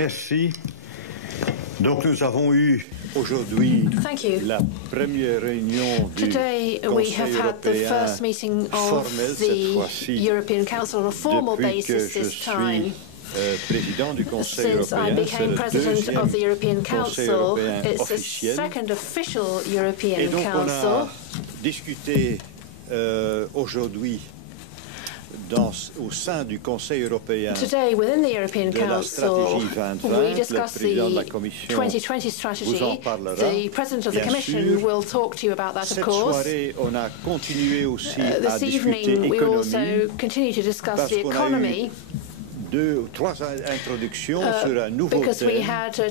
Merci. Donc nous avons eu aujourd'hui la première réunion du Conseil européen formelle cette fois-ci depuis que je suis président du Conseil européen. C'est le deuxième Conseil européen officiel. Et donc on a discuté aujourd'hui au sein du Conseil européen de la stratégie 2020, le président de la Commission vous en parlera. Bien sûr, cette soirée, on a continué aussi à discuter économie parce qu'on a eu 2 ou 3 introductions sur un nouveau thème, un thème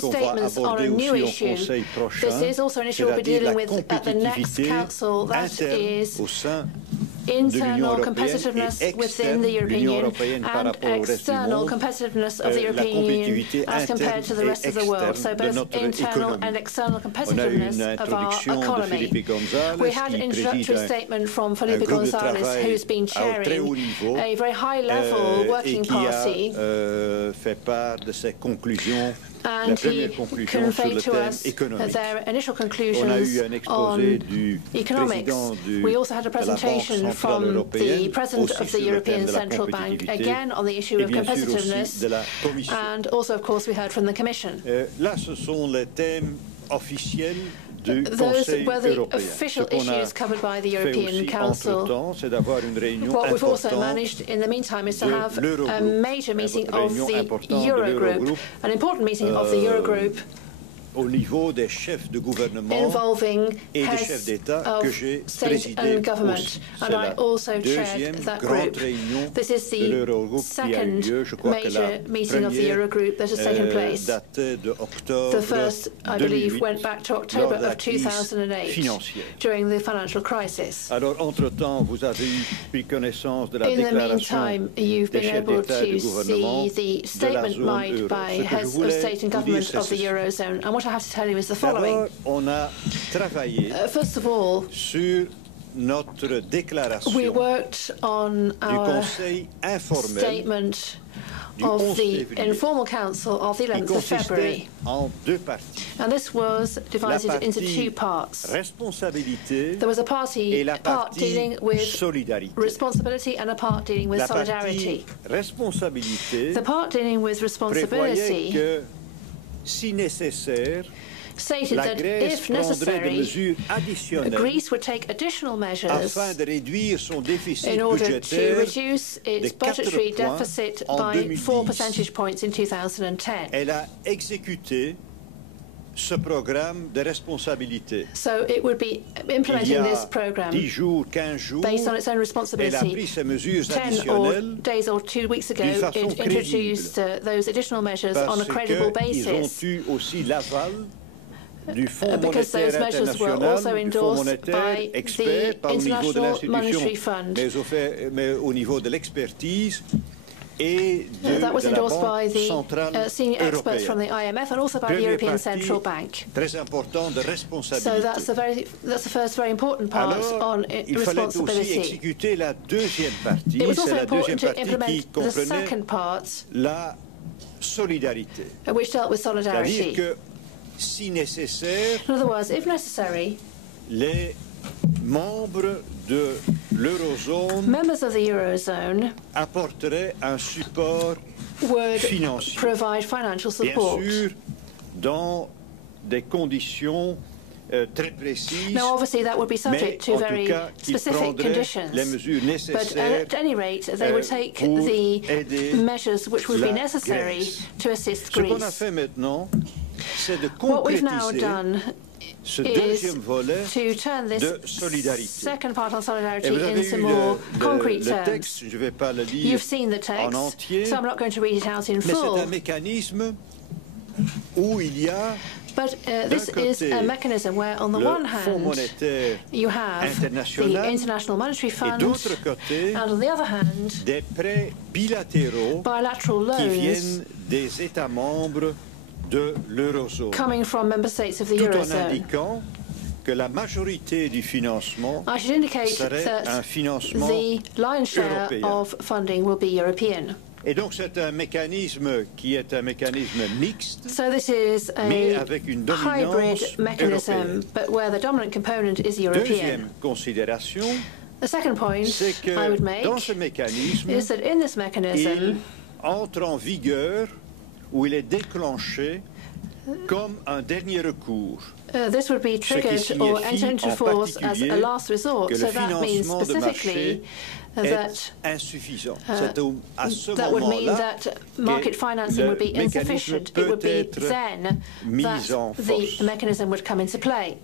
qu'on va aborder aussi au Conseil prochain, c'est-à-dire la compétitivité interne au sein internal competitiveness within the European Union and external competitiveness of the European Union as compared to the rest of the world. So both internal and external competitiveness of our economy. We had an introductory statement from Felipe González, who's been chairing a very high-level working party. And he conveyed to us their initial conclusions on economics. We also had a presentation from the President of the European Central Bank, again on the issue of competitiveness, and also, of course, we heard from the Commission. Those were the official issues covered by the European Council. What we've also managed in the meantime is to have a major meeting of the Eurogroup, an important meeting of the Eurogroup au niveau des chefs de gouvernement involving et des chefs d'État que j'ai state and government, and I also chaired that group. This is the second major meeting of the Eurogroup that has taken place. The first, I believe, went back to October of 2008 during the financial crisis. Alors, entre-temps, vous avez pris connaissance de la In the déclaration meantime, you've been able to see the statement made by heads of state and government of the eurozone. And what I have to tell you is the following. First of all, we worked on our statement of the informal council of the 11th of February. And this was divided into 2 parts. There was a part dealing with responsibility and a part dealing with solidarity. The part dealing with responsibility stated that if necessary, Greece would take additional measures in order to reduce its budgetary deficit by 4 percentage points in 2010. So it would be implementing this program based on its own responsibility. 10 days or 2 weeks ago, it introduced those additional measures on a credible basis, because those measures were also endorsed by the International Monetary Fund. That was endorsed by the senior experts from the IMF and also by the European Central Bank. So that's the first very important part on responsibility. It was also important to implement the second part, which dealt with solidarity. In other words, if necessary, members of the eurozone would provide financial support. Now, obviously, that would be subject to very specific conditions, but at any rate, they would take the measures which would be necessary to assist Greece. What we've now done is to turn this second part on solidarity into more concrete terms. You've seen the text, so I'm not going to read it out in full. But this is a mechanism where, on the one hand, you have the International Monetary Fund, and on the other hand, bilateral loans coming from member states of the eurozone, que la majorité du financement I should indicate serait that un financement the lion's share européen. of funding will be European. Et donc c'est un mécanisme qui est un mécanisme mixte, So this is mais a avec une hybrid dominance mechanism, européenne. but where the dominant component is European. Deuxième considération, The second point c'est I would que make dans ce mécanisme, is that in this il mechanism, entre en vigueur ou il est déclenché comme un dernier recours. this would be triggered or enter into force as a last resort. Que So le that means financement de specifically marché that est insuffisant. C'est à ce that would mean moment-là that market financing would be le mécanisme insufficient. It peut would be être then mis that en the force. mechanism would come into play.